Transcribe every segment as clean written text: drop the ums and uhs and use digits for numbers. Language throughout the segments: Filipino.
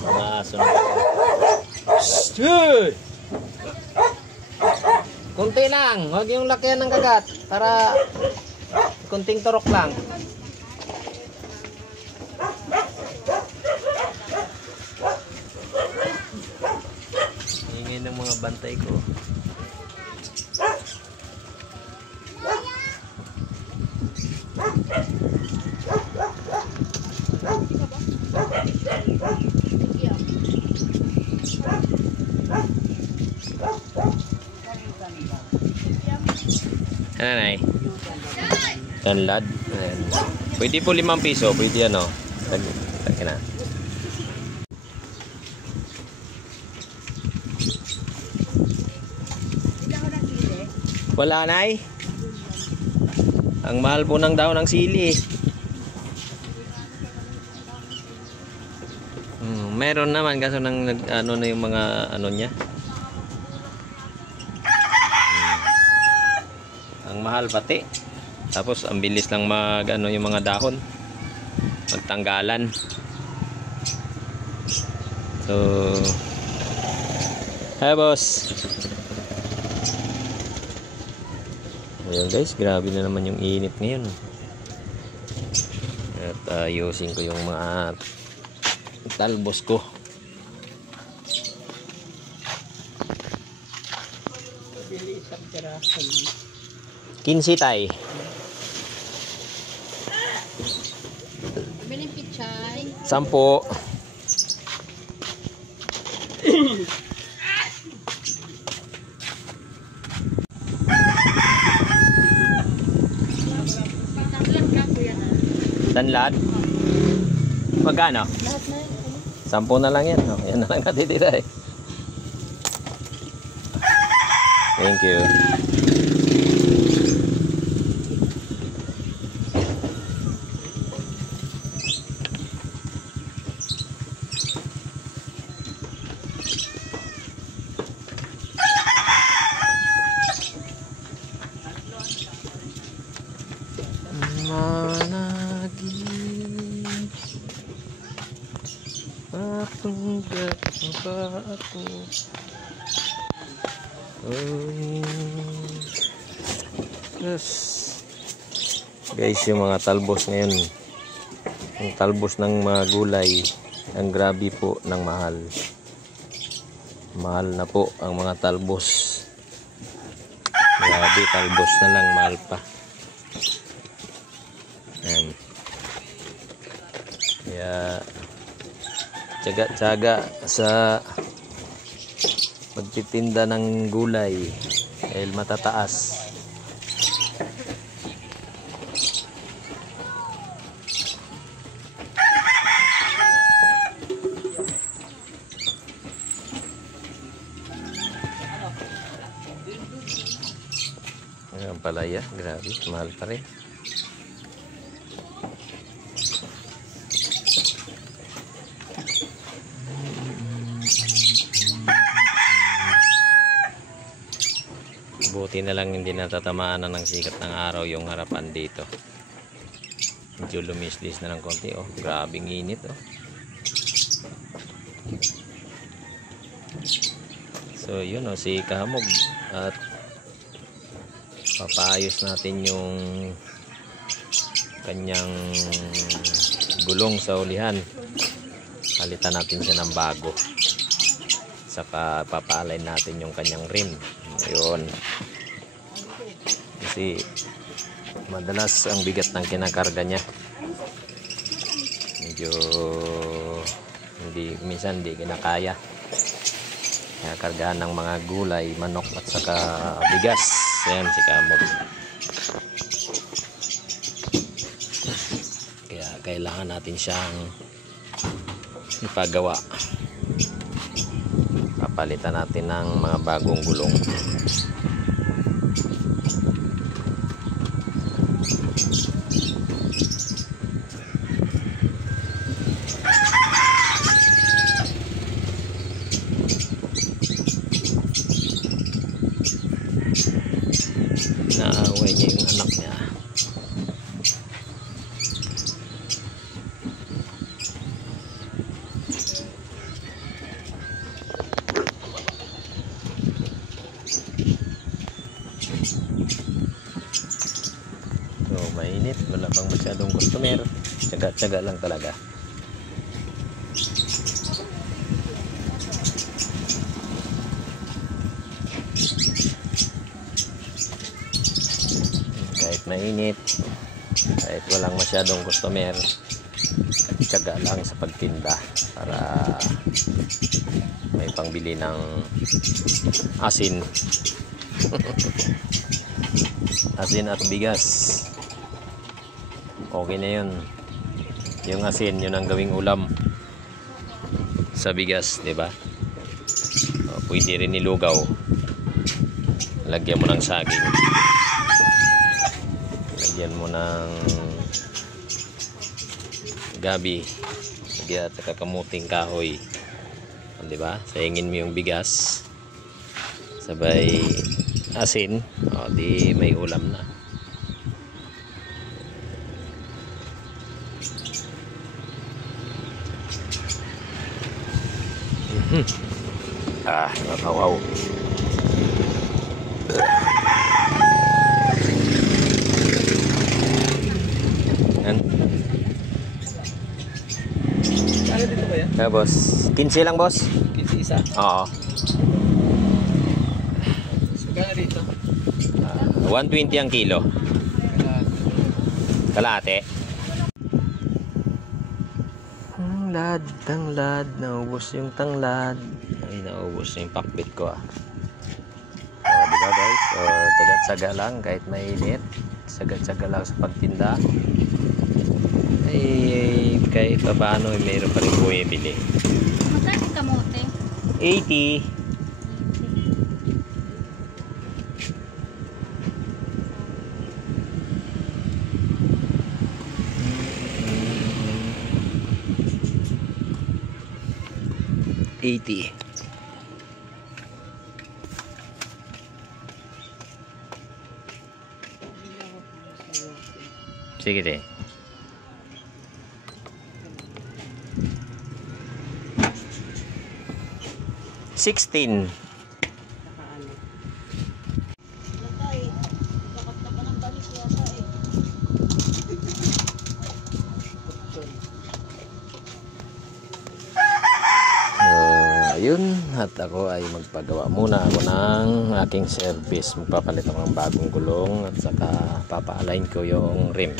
Mga aso na. Shhh! Kunti lang, huwag yung lakihan ng kagat para kunting turok lang. Hingin ng mga bantay ko. Ano na eh? Tanlad. Pwede po 5 piso. Pwede ano. Lagi na. Wala na eh. Ang mahal po ng daw ng sili. Meron naman kaso nang ano na yung mga ano niya. Ang mahal pati. Tapos ang bilis lang mag ano yung mga dahon. Magtanggalan. So, hi boss. Ayan guys, grabe na naman yung init ngayon. At ayusin ko yung mga talbos ko. 15 tay. Biling pichay. 10. Tanlad? Magkano? Lahat na 10 na lang yan. No? Yan na lang natitira eh. Thank you. Managib Patunggap ba ako? Yes. Guys, yung mga talbos ngayon, yung talbos ng mga gulay, ang grabe po ng mahal. Mahal na po ang mga talbos. Grabe, talbos na lang, mahal pa. Ayan. Kaya tsaga-tsaga sa pagtitinda ng gulay dahil matataas. Ayan, palaya, grabe, mahal pa rin. Buti na lang hindi natatamaan na ng sikat ng araw yung harapan dito. Medyo lumislis na ng konti. Oh, grabing init. Oh. So yun, oh, si Kamog. At papaayos natin yung kanyang gulong sa ulihan. Palitan natin siya ng bago. Saka papaalay natin yung kanyang rim. Ayun. Kasi madalas ang bigat ng kinakarga niya. Medyo minsan hindi kinakaya. Kaya kargahan ng mga gulay, manok at saka bigas. Ayan si Kamog. Kaya kailangan natin siyang ipagawa. Papalitan natin ng mga bagong gulong. Naaway niya yung anak niya. masyadong customer. Tsaga-tsaga lang talaga. Kahit mainit, kahit walang masyadong customer, tsaga lang sa pagtinda para may pangbili ng asin. Asin at bigas. Okay na yun. Yung asin, yun ang gawing ulam sa bigas, di ba? Pwede rin nilugaw. Lagyan mo ng saging. Lagyan mo ng gabi. Lagyan at kakamuting kahoy. Di ba? Sayangin mo yung bigas. Sabay asin. Di may ulam na. Nakawaw. Yan. Kaya dito ba yan? Kaya boss, 15 lang boss. 15 isa? Oo. So, kaya dito? 120 ang kilo. Kalate. Tanglad. Naubos yung tanglad. Ay, naubos yung pakbit ko diba guys? Tsaga-tsaga lang kahit mainit. Tsaga-tsaga lang sa pagtinda. Ay, kahit pa paano, mayroon pa rin bumibili. Magkano yung kamote? 80. Sige deh. $16. Ayun, at ako ay magpagawa muna ako ng aking service. Magpapalit ako ng bagong gulong at saka papa-align ko yung rim.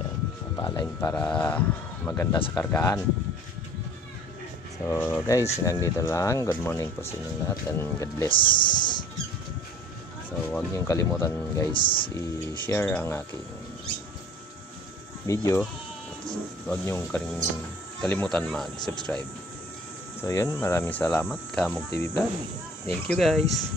Yan, papa-align para maganda sa kargahan. So guys, hanggang dito lang. Good morning po sa inyong lahat and God bless. So huwag niyong kalimutan guys, i-share ang aking video. Huwag niyong kalimutan mag-subscribe. So yun, maraming salamat. Kamog TV Vlog. Thank you guys.